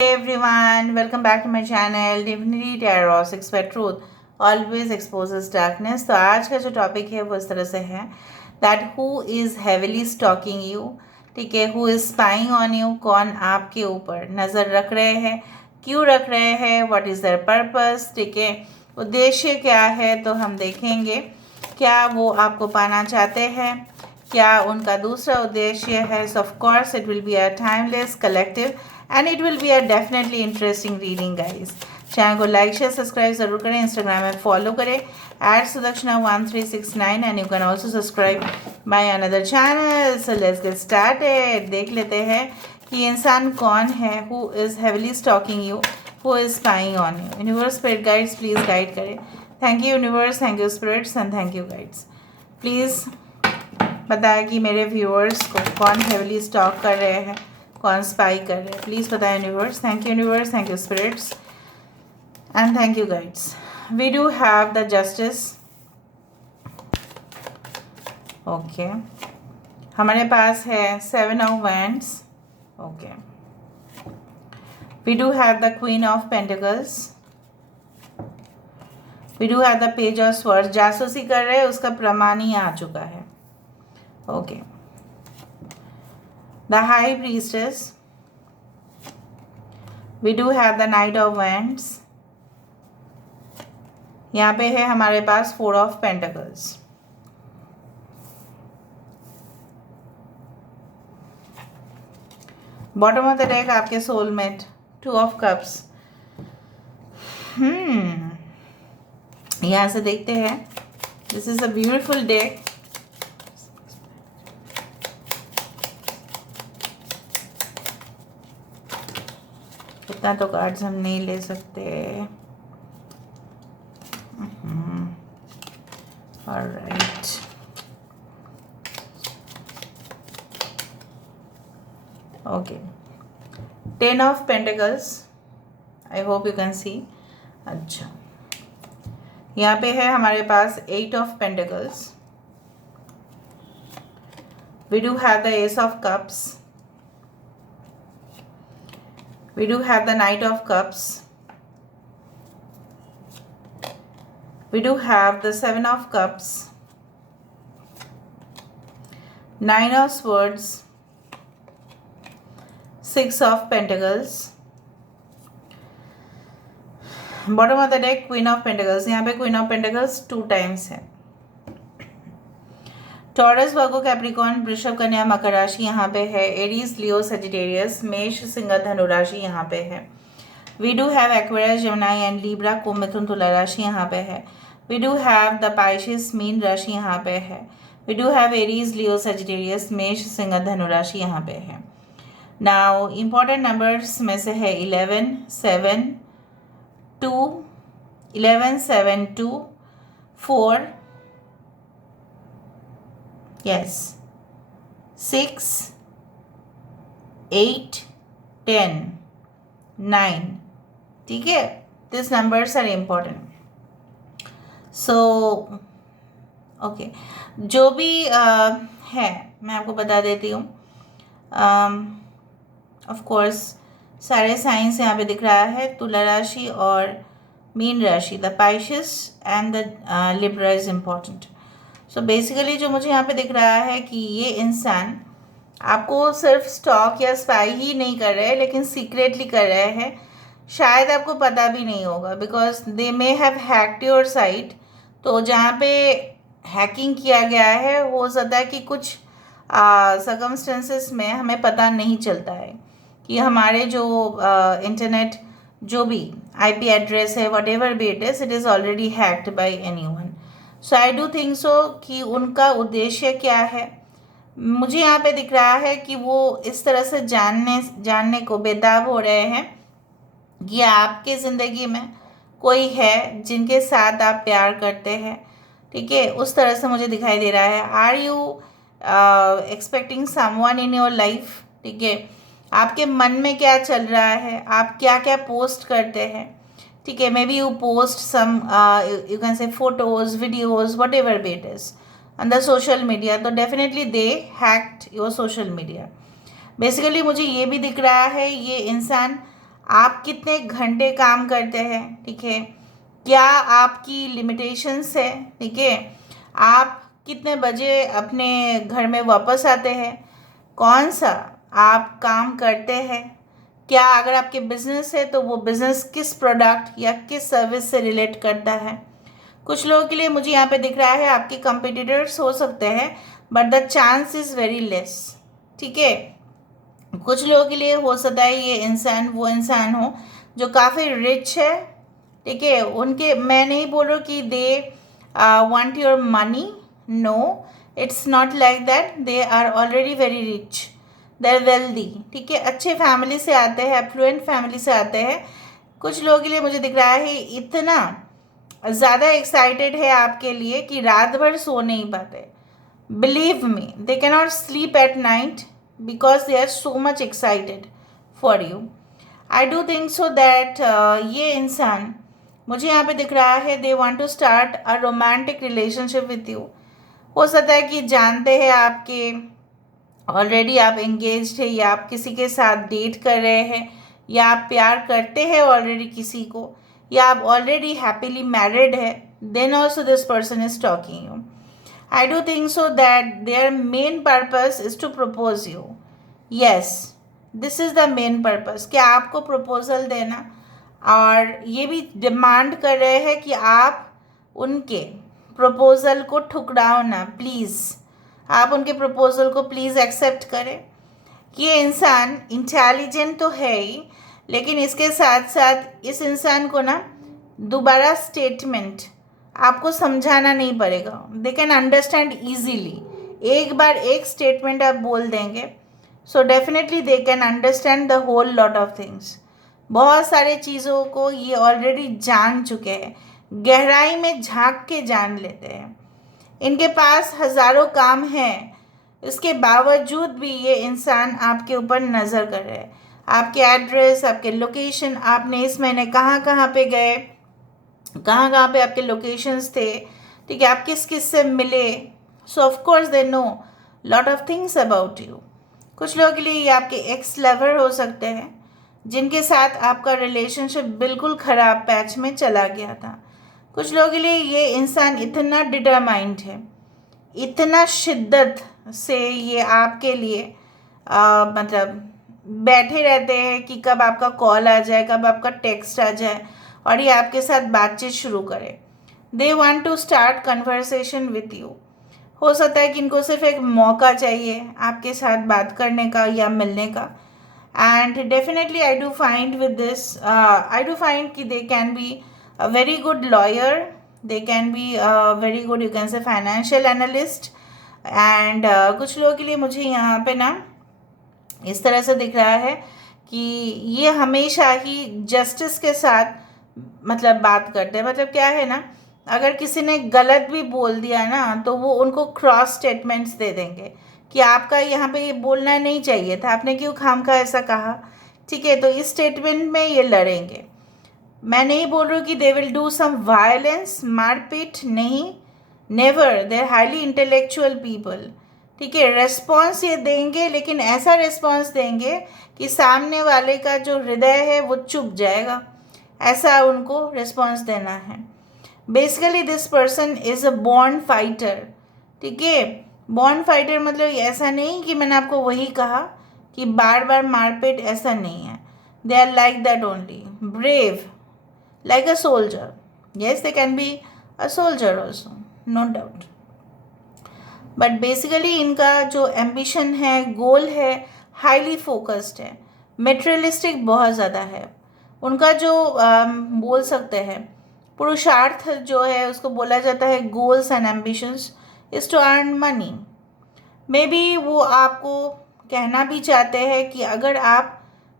Hey everyone, welcome back to my channel Divinity Tarot 6 by Truth always exposes darkness। तो आज का जो topic है वो इस तरह से है that who is heavily stalking you, ठीक है, who is spying on you, कौन आपके ऊपर नज़र रख रहे हैं, क्यों रख रहे हैं, what is their purpose, ठीक है, उद्देश्य क्या है। तो हम देखेंगे क्या वो आपको पाना चाहते हैं, क्या उनका दूसरा उद्देश्य है। So of course it will be a timeless collective and it will be a definitely interesting reading guys. Channel को लाइक शेयर सब्सक्राइब जरूर करें, इंस्टाग्राम में फॉलो करें @Sudakshana1369 and you can also subscribe my another channel. So let's get started. देख लेते हैं कि इंसान कौन है, who is heavily stalking you, who is spying on you. Universe spirit guides please guide करें। Thank you universe, thank you spirits and thank you guides. Please बताया कि मेरे व्यूअर्स को कौन हेविली स्टॉक कर रहे हैं, कौन स्पाई कर रहे हैं, प्लीज़ बताएं universe. Thank you universe, thank you spirits and thank you guides. We do have the justice. Okay, हमारे पास है 7 of wands. Okay, we do have the queen of pentacles. We do have the page of swords. जासूसी कर रहे हैं उसका प्रमाण ही आ चुका है। Okay, the high priestess. We do have the knight of wands. यहाँ पे है हमारे पास 4 of pentacles. Bottom of the deck आपके सोलमेट 2 of cups. यहाँ से देखते हैं। This is a beautiful deck. इतना तो कार्ड्स हम नहीं ले सकते। Alright, okay, 10 of pentacles. I hope you can see. अच्छा, यहाँ पे है हमारे पास 8 of pentacles. We do have the ace of cups. We do have the Knight of Cups. We do have the 7 of Cups, 9 of Swords, 6 of Pentacles. Bottom of the deck Queen of Pentacles. यहाँ पे Queen of Pentacles 2 times है। Taurus, वर्गो, Capricorn, वृषभ, कन्या, मकर राशि यहाँ पे है। Aries, Leo, Sagittarius, मेष, सिंह, धनु राशि यहाँ पे है। We do have Aquarius, Gemini and Libra, कुंभ, मिथुन, तुला राशि यहाँ पे है। We do have the Pisces, मीन राशि यहाँ पे है। We do have Aries, Leo, Sagittarius, मेष, सिंह, धनु राशि यहाँ पे है। नाउ इम्पॉर्टेंट नंबर्स में से है 11 7 2 4, yes, 6 8 10 9, ठीक है। This numbers are important. So okay, जो भी है मैं आपको बता देती हूँ। ऑफ कोर्स सारे साइंस यहाँ पे दिख रहा है। तुला राशि और मीन राशि, the Pisces and the Libra is important. So basically जो मुझे यहाँ पे दिख रहा है कि ये इंसान आपको सिर्फ स्टॉक या स्पाई ही नहीं कर रहे हैं, लेकिन सीक्रेटली कर रहे हैं। शायद आपको पता भी नहीं होगा, because they may have hacked your site. तो जहाँ पे हैकिंग किया गया है, हो सकता है कि कुछ सर्कमस्टेंसेस में हमें पता नहीं चलता है कि हमारे जो इंटरनेट जो भी IP एड्रेस है, what ever be it is already hacked by anyone. So I do think सो कि उनका उद्देश्य क्या है। मुझे यहाँ पे दिख रहा है कि वो इस तरह से जानने को बेताब हो रहे हैं कि आपके ज़िंदगी में कोई है जिनके साथ आप प्यार करते हैं, ठीक है। उस तरह से मुझे दिखाई दे रहा है। Are you expecting someone in your life, ठीक है। आपके मन में क्या चल रहा है, आप क्या क्या पोस्ट करते हैं, ठीक है। Maybe you post some you can say photos, videos, whatever be it is on the social media. तो definitely they hacked your social media. Basically मुझे ये भी दिख रहा है, ये इंसान आप कितने घंटे काम करते हैं, ठीक है, क्या आपकी लिमिटेशंस है, ठीक है, आप कितने बजे अपने घर में वापस आते हैं, कौन सा आप काम करते हैं, क्या अगर आपके बिजनेस है तो वो बिजनेस किस प्रोडक्ट या किस सर्विस से रिलेट करता है। कुछ लोगों के लिए मुझे यहाँ पे दिख रहा है आपके कंपिटिटर्स हो सकते हैं, but the chance is very less, ठीक है। कुछ लोगों के लिए हो सकता है ये इंसान वो इंसान हो जो काफ़ी रिच है, ठीक है, उनके, मैं नहीं बोल रहा कि they want your money, no, it's not like that, they are already very rich, they are wealthy, ठीक है, अच्छे फैमिली से आते हैं, एफ्लुएंट फैमिली से आते हैं। कुछ लोगों के लिए मुझे दिख रहा है इतना ज़्यादा एक्साइटेड है आपके लिए कि रात भर सो नहीं पाते। Believe me, they can not sleep at night because they are so much excited for you. I do think so that ये इंसान मुझे यहाँ पे दिख रहा है they want to start a romantic relationship with you. हो सकता है कि जानते हैं आपके ऑलरेडी आप एंगेज्ड है, या आप किसी के साथ डेट कर रहे हैं, या आप प्यार करते हैं ऑलरेडी किसी को, या आप ऑलरेडी हैप्पीली मैरिड है, then also this person is talking you. I do think so that their main purpose is to propose you. Yes, this is the main purpose, कि आपको प्रपोजल देना, और ये भी डिमांड कर रहे हैं कि आप उनके प्रपोजल को ठुकराओ ना प्लीज़, आप उनके प्रपोजल को प्लीज़ एक्सेप्ट करें। ये इंसान इंटेलिजेंट तो है ही, लेकिन इसके साथ साथ इस इंसान को ना दोबारा स्टेटमेंट आपको समझाना नहीं पड़ेगा, दे कैन अंडरस्टैंड ईजीली। एक बार एक स्टेटमेंट आप बोल देंगे, so definitely they can understand the whole lot of things. बहुत सारे चीज़ों को ये ऑलरेडी जान चुके हैं, गहराई में झांक के जान लेते हैं। इनके पास हज़ारों काम हैं, इसके बावजूद भी ये इंसान आपके ऊपर नज़र कर रहे हैं। आपके एड्रेस, आपके लोकेशन, आपने इस महीने कहाँ कहाँ पे गए, कहाँ कहाँ पे आपके लोकेशंस थे, ठीक है, आप किस किस से मिले, सो of course they know lot of things about you. कुछ लोगों के लिए ये आपके एक्स लवर हो सकते हैं, जिनके साथ आपका रिलेशनशिप बिल्कुल ख़राब पैच में चला गया था। कुछ लोगों के लिए ये इंसान इतना डिटरमाइंड है, इतना शिद्दत से ये आपके लिए मतलब बैठे रहते हैं कि कब आपका कॉल आ जाए, कब आपका टेक्स्ट आ जाए, और ये आपके साथ बातचीत शुरू करे। They want to start conversation with you. हो सकता है कि इनको सिर्फ एक मौका चाहिए आपके साथ बात करने का या मिलने का। And definitely I do find with this, I do find कि they can be a very good lawyer, they can be very good, you can say financial analyst. And कुछ लोगों के लिए मुझे यहाँ पे ना इस तरह से दिख रहा है कि ये हमेशा ही जस्टिस के साथ मतलब बात करते हैं। मतलब क्या है ना, अगर किसी ने गलत भी बोल दिया ना, तो वो उनको क्रॉस स्टेटमेंट्स दे देंगे कि आपका यहाँ पे ये बोलना नहीं चाहिए था, आपने क्यों खामखा ऐसा कहा, ठीक है, तो इस स्टेटमेंट में ये लड़ेंगे। मैं नहीं बोल रही हूँ कि they will do some violence, मारपीट, नहीं, never, they are highly intellectual people, ठीक है। रेस्पॉन्स ये देंगे, लेकिन ऐसा रेस्पॉन्स देंगे कि सामने वाले का जो हृदय है वो चुप जाएगा, ऐसा उनको रेस्पॉन्स देना है। Basically this person is a born fighter, ठीक है। बॉर्न फाइटर मतलब ऐसा नहीं कि मैंने आपको वही कहा कि बार बार मारपीट, ऐसा नहीं है। They are like that only, brave, like a soldier. Yes, they can be a soldier also, no doubt. But basically इनका जो एम्बिशन है, गोल है, हाईली फोकस्ड है, मेटेरियलिस्टिक बहुत ज़्यादा है। उनका जो बोल सकते हैं पुरुषार्थ जो है, उसको बोला जाता है goals and ambitions is to earn money. Maybe वो आपको कहना भी चाहते हैं कि अगर आप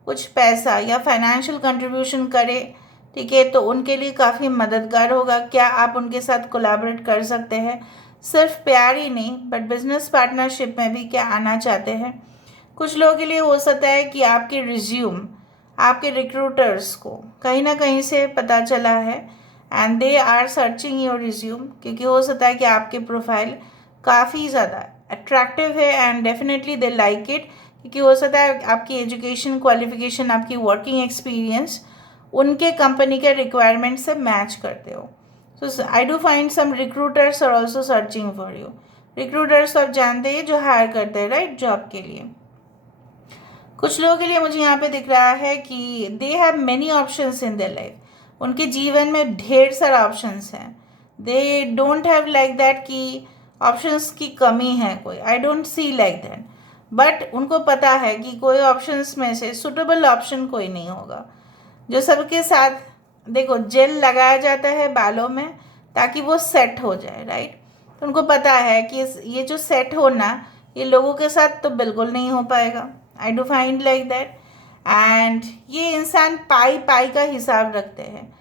कुछ पैसा या फाइनेंशियल कंट्रीब्यूशन करें, ठीक है, तो उनके लिए काफ़ी मददगार होगा। क्या आप उनके साथ कोलैबोरेट कर सकते हैं? सिर्फ प्यार ही नहीं, बट बिजनेस पार्टनरशिप में भी क्या आना चाहते हैं? कुछ लोगों के लिए हो सकता है कि आपके रिज्यूम, आपके रिक्रूटर्स को कहीं ना कहीं से पता चला है and they are searching your resume, क्योंकि हो सकता है कि आपके प्रोफाइल काफ़ी ज़्यादा अट्रैक्टिव है and definitely they like it, क्योंकि हो सकता है आपकी एजुकेशन क्वालिफिकेशन, आपकी वर्किंग एक्सपीरियंस उनके कंपनी के रिक्वायरमेंट से मैच करते हो. So I do find some recruiters are also searching for you. Recruiters आप जानते हैं जो हायर करते हैं राइट जॉब के लिए. कुछ लोगों के लिए मुझे यहाँ पे दिख रहा है कि they have many options in their life. उनके जीवन में ढेर सारा ऑप्शंस हैं. They don't have like that कि ऑप्शंस की कमी है कोई. I don't see like that. But उनको पता है कि कोई ऑप्शंस में से सुटेबल ऑप्शन कोई नहीं होगा. जो सबके साथ देखो जेल लगाया जाता है बालों में ताकि वो सेट हो जाए राइट. तो उनको पता है कि ये जो सेट होना ये लोगों के साथ तो बिल्कुल नहीं हो पाएगा. आई do find like that. And ये इंसान पाई पाई का हिसाब रखते हैं.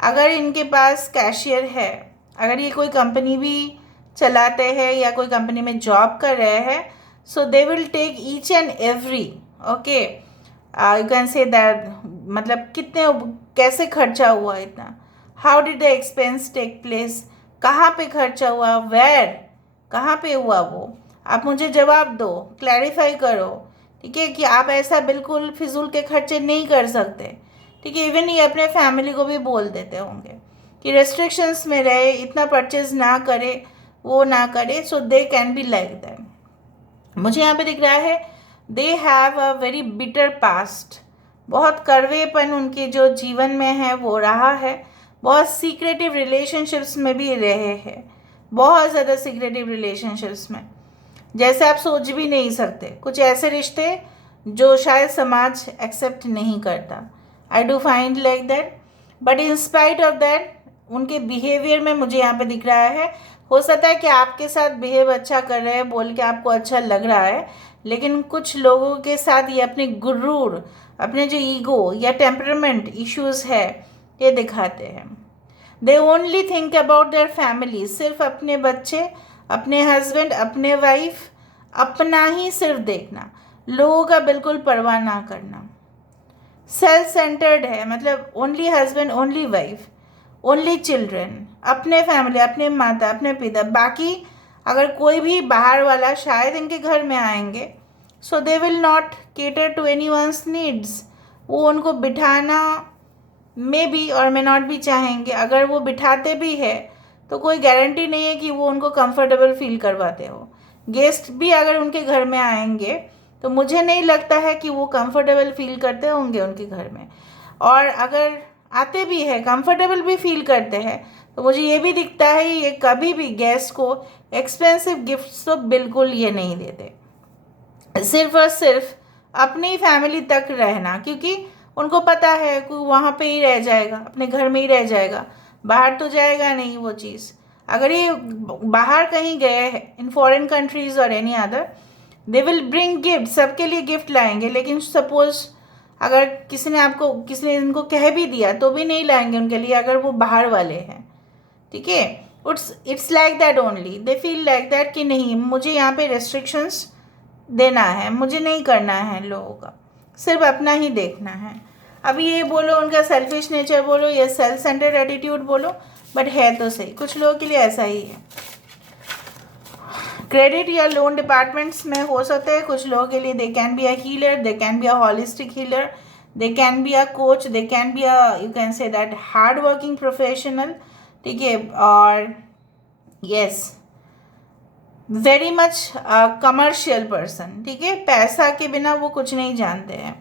अगर इनके पास कैशियर है, अगर ये कोई कंपनी भी चलाते हैं या कोई कंपनी में जॉब कर रहे हैं, so they will take each and every. Okay, you can say that मतलब कितने कैसे खर्चा हुआ इतना, how did the expense take place, कहाँ पे खर्चा हुआ, वेयर कहाँ पे हुआ, वो आप मुझे जवाब दो, क्लैरिफाई करो. ठीक है कि आप ऐसा बिल्कुल फिजूल के खर्चे नहीं कर सकते. ठीक है, इवन ये अपने फैमिली को भी बोल देते होंगे कि रेस्ट्रिक्शंस में रहे, इतना परचेज ना करे, वो ना करे. So they can be like that. मुझे यहाँ पे दिख रहा है they have a very bitter past. बहुत कड़वेपन उनके जो जीवन में है वो रहा है. बहुत सीक्रेटिव रिलेशनशिप्स में भी रहे हैं, बहुत ज़्यादा सीक्रेटिव रिलेशनशिप्स में, जैसे आप सोच भी नहीं सकते. कुछ ऐसे रिश्ते जो शायद समाज एक्सेप्ट नहीं करता. आई do find like that. But in spite of that उनके बिहेवियर में मुझे यहाँ पे दिख रहा है, हो सकता है कि आपके साथ बिहेव अच्छा कर रहे हैं बोल के आपको अच्छा लग रहा है, लेकिन कुछ लोगों के साथ ये अपने गुरूर, अपने जो ईगो या टेम्परामेंट इश्यूज़ है ये दिखाते हैं. They only think about their family. सिर्फ अपने बच्चे, अपने हस्बैंड, अपने वाइफ, अपना ही सिर्फ देखना, लोगों का बिल्कुल परवाह ना करना. सेल्फ सेंटर्ड है, मतलब only husband, only wife, only children, अपने फैमिली, अपने माता, अपने पिता. बाकी अगर कोई भी बाहर वाला शायद इनके घर में आएंगे, so they will not cater to anyone's needs. वो उनको बिठाना मे बी और मे नॉट भी चाहेंगे. अगर वो बिठाते भी है तो कोई गारंटी नहीं है कि वो उनको कंफर्टेबल फील करवाते हो. गेस्ट भी अगर उनके घर में आएंगे तो मुझे नहीं लगता है कि वो कंफर्टेबल फील करते होंगे उनके घर में. और अगर आते भी है कंफर्टेबल भी फील करते हैं तो मुझे ये भी दिखता है ये कभी भी गेस्ट को एक्सपेंसिव गिफ्ट्स तो बिल्कुल ये नहीं देते. सिर्फ और सिर्फ अपनी फैमिली तक रहना, क्योंकि उनको पता है कि वहाँ पे ही रह जाएगा, अपने घर में ही रह जाएगा, बाहर तो जाएगा नहीं वो चीज़. अगर ये बाहर कहीं गए हैं इन फॉरेन कंट्रीज़ और any other, they will bring gift, सबके लिए गिफ्ट लाएंगे. लेकिन सपोज अगर किसी ने इनको कह भी दिया तो भी नहीं लाएंगे उनके लिए अगर वो बाहर वाले हैं. ठीक है, it's like that only. They feel like that कि नहीं मुझे यहाँ पे रेस्ट्रिक्शंस देना है, मुझे नहीं करना है लोगों का, सिर्फ अपना ही देखना है. अभी ये बोलो उनका सेल्फिश नेचर बोलो या सेल्फ सेंटर्ड एटीट्यूड बोलो, बट है तो सही, कुछ लोगों के लिए ऐसा ही है. क्रेडिट या लोन डिपार्टमेंट्स में हो सकता है कुछ लोगों के लिए. दे can be a healer, they can be a holistic healer, they can be a coach, they can be a you can say that hard working professional. ठीक है, और yes very much commercial person. ठीक है, पैसा के बिना वो कुछ नहीं जानते हैं.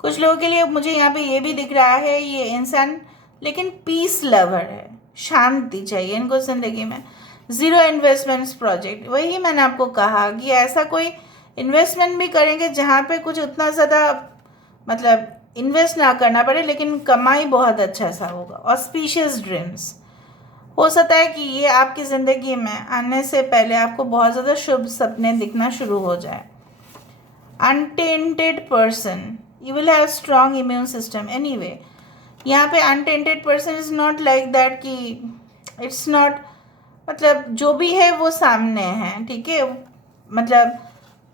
कुछ लोगों के लिए मुझे यहाँ पे ये भी दिख रहा है ये इंसान लेकिन पीस लवर है, शांति चाहिए इनको ज़िंदगी में. ज़ीरो इन्वेस्टमेंट्स प्रोजेक्ट, वही मैंने आपको कहा कि ऐसा कोई इन्वेस्टमेंट भी करेंगे जहाँ पे कुछ उतना ज़्यादा मतलब इन्वेस्ट ना करना पड़े लेकिन कमाई बहुत अच्छा सा होगा. ऑस्पिशियस ड्रीम्स, हो सकता है कि ये आपकी ज़िंदगी में आने से पहले आपको बहुत ज़्यादा शुभ सपने दिखना शुरू हो जाए. Unattended person, you will have strong immune system anyway. यहाँ पे unattended person is not like that कि इट्स नॉट, मतलब जो भी है वो सामने है. ठीक है, मतलब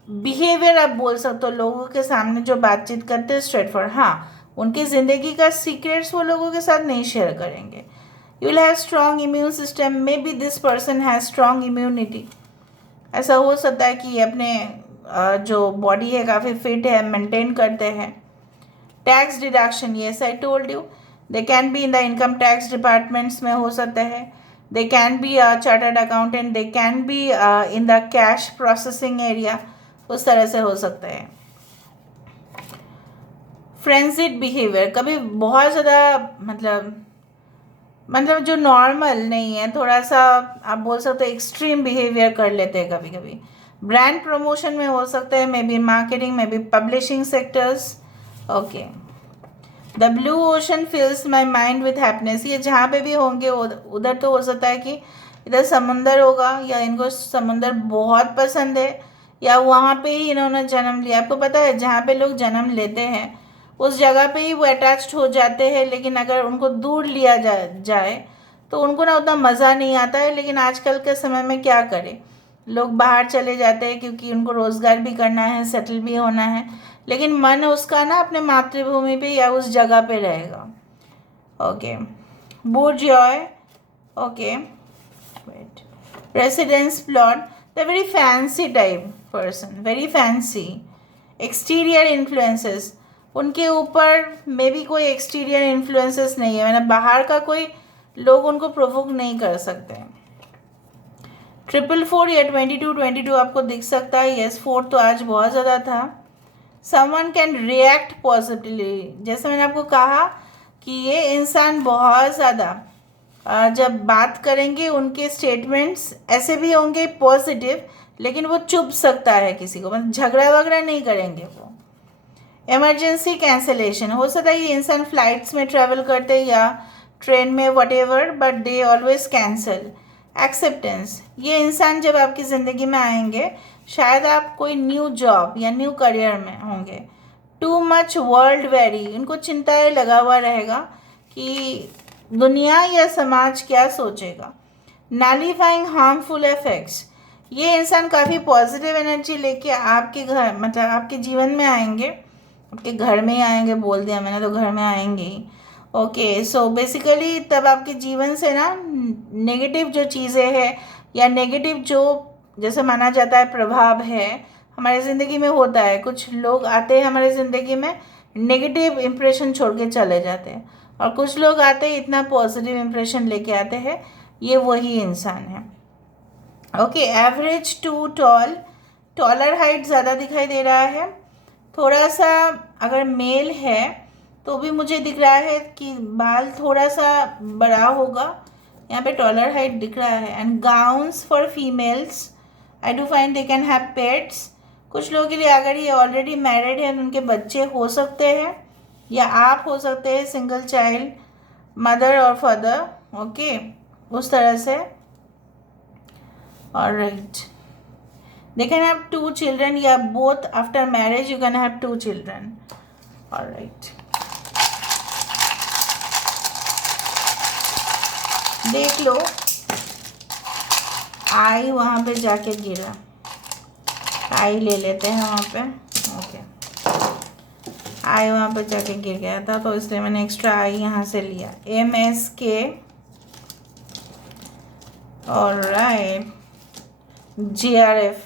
बिहेवियर आप बोल सकते हो लोगों के सामने जो बातचीत करते हैं स्ट्रेट फॉर. हाँ, उनकी ज़िंदगी का सीक्रेट्स वो लोगों के साथ नहीं शेयर करेंगे. You will have strong immune system, may be this person has strong immunity. ऐसा हो सकता है कि अपने जो बॉडी है काफ़ी फिट है, मेंटेन करते हैं। Tax deduction, yes I told you, they can be in the income tax departments में हो सकता है, दे can B chartered accountant, they can be in the cash processing area, उस तरह से हो सकता है। फ्रेंजिड बिहेवियर, कभी बहुत ज़्यादा मतलब जो नॉर्मल नहीं है, थोड़ा सा आप बोल सकते हो एक्सट्रीम बिहेवियर कर लेते हैं कभी कभी। ब्रांड प्रमोशन में हो सकता है, maybe marketing, maybe publishing sectors. Okay, the blue ocean fills my mind with happiness, ये जहाँ पे भी होंगे उधर तो हो सकता है कि इधर समंदर होगा, या इनको समंदर बहुत पसंद है, या वहाँ पे ही इन्होंने जन्म लिया। आपको पता है जहाँ पे लोग जन्म लेते हैं उस जगह पे ही वो अटैच्ड हो जाते हैं, लेकिन अगर उनको दूर लिया जाए तो उनको ना उतना मज़ा नहीं आता है। लेकिन आजकल के समय में क्या करें, लोग बाहर चले जाते हैं क्योंकि उनको रोज़गार भी करना है, सेटल भी होना है, लेकिन मन उसका ना अपने मातृभूमि पे या उस जगह पे रहेगा। Okay, bourgeois, okay, wait, residence plot, they're very fancy type person, very fancy. Exterior influences, उनके ऊपर मे बी कोई एक्सटीरियर इन्फ्लुएंसेस नहीं है, मैंने बाहर का कोई लोग उनको प्रोवोक नहीं कर सकते हैं। 444 या 22 आपको दिख सकता है, यस 4 तो आज बहुत ज़्यादा था। समवन कैन रिएक्ट पॉजिटिवली, जैसे मैंने आपको कहा कि ये इंसान बहुत ज़्यादा जब बात करेंगे उनके स्टेटमेंट्स ऐसे भी होंगे पॉजिटिव, लेकिन वो चुप सकता है किसी को, मतलब झगड़ा वगड़ा नहीं करेंगे वो। इमरजेंसी कैंसिलेशन, हो सकता है ये इंसान फ्लाइट्स में ट्रैवल करते या ट्रेन में whatever, but they always cancel. Acceptance, ये इंसान जब आपकी ज़िंदगी में आएंगे शायद आप कोई न्यू जॉब या न्यू करियर में होंगे। टू मच वर्ल्ड वेरी, इनको चिंताएं लगा हुआ रहेगा कि दुनिया या समाज क्या सोचेगा। नैलिफाइंग हार्मफुल इफेक्ट्स, ये इंसान काफ़ी पॉजिटिव एनर्जी लेके आपके घर, मतलब आपके जीवन में आएंगे, आपके घर में ही आएंगे, बोल दिया मैंने तो घर में आएंगे ही। ओके, सो बेसिकली तब आपके जीवन से ना नेगेटिव जो चीज़ें हैं या नेगेटिव जो जैसे माना जाता है प्रभाव है हमारी ज़िंदगी में होता है, कुछ लोग आते हैं हमारी ज़िंदगी में नेगेटिव इम्प्रेशन छोड़ के चले जाते हैं, और कुछ लोग आते हैं इतना पॉजिटिव इम्प्रेशन लेके आते हैं, ये वही इंसान है। Okay, average to tall, taller height ज़्यादा दिखाई दे रहा है, थोड़ा सा अगर मेल है तो भी मुझे दिख रहा है कि बाल थोड़ा सा बड़ा होगा, यहाँ पे टॉलर हाइट दिख रहा है। And gowns for females, I do find they can have pets, कुछ लोगों के लिए अगर ये ऑलरेडी मैरिड है उनके बच्चे हो सकते हैं, या आप हो सकते हैं सिंगल चाइल्ड मदर और फादर। ओके, उस तरह से। Alright, they can have 2 children, या both after marriage you can have 2 children. All right, देख लो आई वहाँ पे जाके गिरा, आई ले लेते हैं वहाँ पे। ओके, आई वहाँ पे जाके गिर गया था तो इसलिए मैंने एक्स्ट्रा आई यहाँ से लिया, MSK। ऑलराइट, GRF,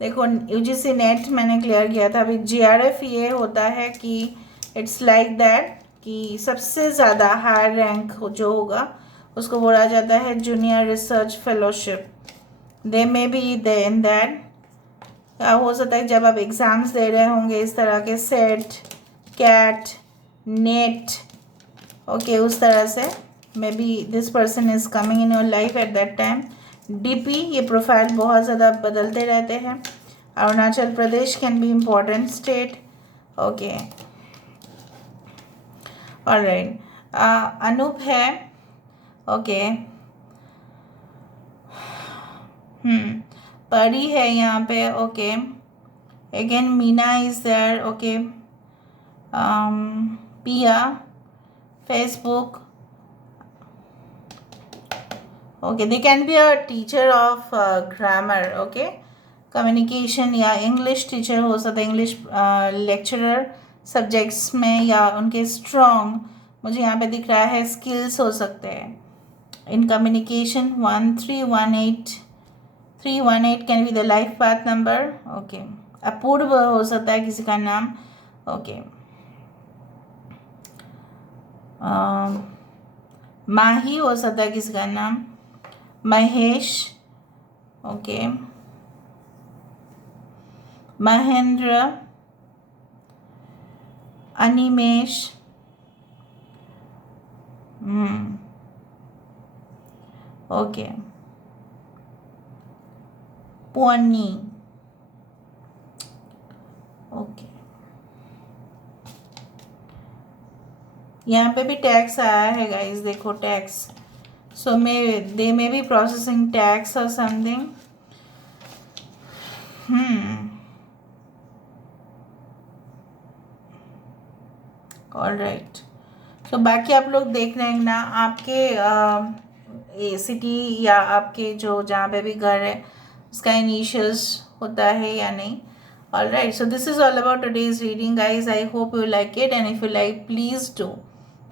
देखो UGC नेट मैंने क्लियर किया था, अभी GRF ये होता है कि इट्स लाइक दैट कि सबसे ज़्यादा हाई रैंक जो होगा उसको बोला जाता है junior research fellowship. They may B they in that, हो सकता है जब आप एग्ज़ाम्स दे रहे होंगे इस तरह के, सेट, कैट, नेट, ओके, उस तरह से maybe this person is coming in your life at that time. DP, ये प्रोफाइल बहुत ज़्यादा बदलते रहते हैं। Arunachal Pradesh can be important state. Okay, alright, Anoop है। ओके, परी है यहाँ पे। Okay, again Meena is there. Okay, Pia, Facebook. Okay, they can be a teacher of grammar, okay, communication, या English teacher हो सकता है, English lecturer subjects में, या उनके strong मुझे यहाँ पे दिख रहा है skills हो सकते हैं in communication। 1318318 can be the life path number। okay, अपूर्व हो सकता है किसी का नाम. ओके. माही हो सकता है किसी का नाम. Mahesh. Okay. Mahendra. Animesh. Okay. Pony. Okay. यहाँ पे भी टैक्स आया है गाइस, देखो tax. So they may be processing tax और समथिंग. ऑलराइट. सो बाकी आप लोग देख रहे हैं ना, आपके सिटी या आपके जो जहाँ पे भी घर है उसका इनिशियल्स होता है या नहीं. Alright. So this is all about today's reading guys. I hope you like it, and if you like please do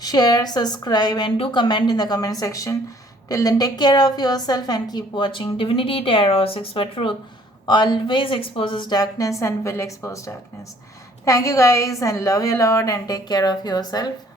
share, subscribe, and do comment in the comment section. Till then, take care of yourself and keep watching Divinity Tarot 6 for Truth. Always exposes darkness and will expose darkness. Thank you guys, and love you a lot, and take care of yourself.